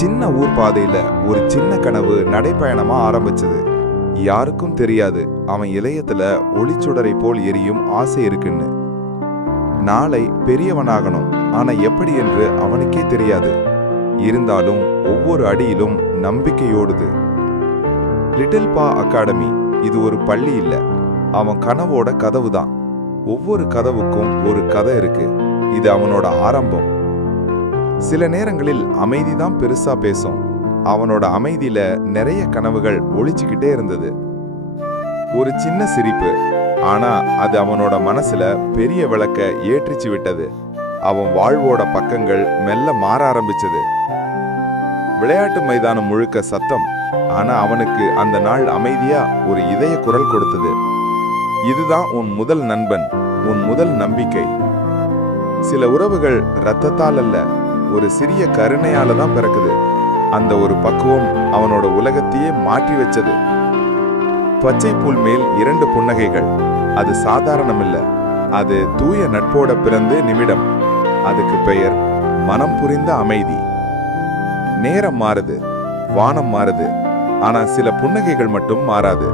சின்ன ஊர் பாதையில ஒரு சின்ன கனவு நடைப்பயணமா ஆரம்பிச்சது. யாருக்கும் தெரியாது அவன் இதயத்துல ஒளிச்சுடரை போல் எரியும் ஆசை இருக்குன்னு. நாளை பெரியவனாகணும், ஆனா எப்படி என்று அவனுக்கே தெரியாது. இருந்தாலும் ஒவ்வொரு அடியிலும் நம்பிக்கையோடுது. லிட்டில் பா அகாடமி இது ஒரு பள்ளி இல்ல, அவன் கனவோட கதவுதான். ஒவ்வொரு கதவுக்கும் ஒரு கதை இருக்கு. இது அவனோட ஆரம்பம். சில நேரங்களில் அமைதிதான் பெருசா பேசும். அவனோட அமைதியில நிறைய கனவுகள் ஒளிச்சுக்கிட்டே இருந்தது. ஒரு சின்ன சிரிப்பு, ஆனா அது அவனோட மனசுல பெரிய விளக்க ஏற்றிச்சு விட்டது. அவன் வாழ்வோட பக்கங்கள் மெல்ல மாற ஆரம்பிச்சது. விளையாட்டு மைதானம் முழுக்க சத்தம், ஆனா அவனுக்கு அந்த நாள் அமைதியா ஒரு இதய குரல் கொடுத்தது. இதுதான் உன் முதல் நண்பன், உன் முதல் நம்பிக்கை. சில உறவுகள் இரத்தத்தால் அல்ல, ஒரு சிறிய கருணையால தான் பிறக்குது. அந்த ஒரு பக்குவம் அவனோட உலகத்தையே மாற்றி வச்சது. பச்சை புல் மேல் 2 புன்னகைகள். அது சாதாரணம் இல்ல, அது தூய நட்போட பிறந்த நிமிடம். அதுக்கு பெயர் மனம் புரிந்த அமைதி. நேரம் மாறுது, வானம் மாறுது, ஆனா சில புன்னகைகள் மட்டும் மாறாது.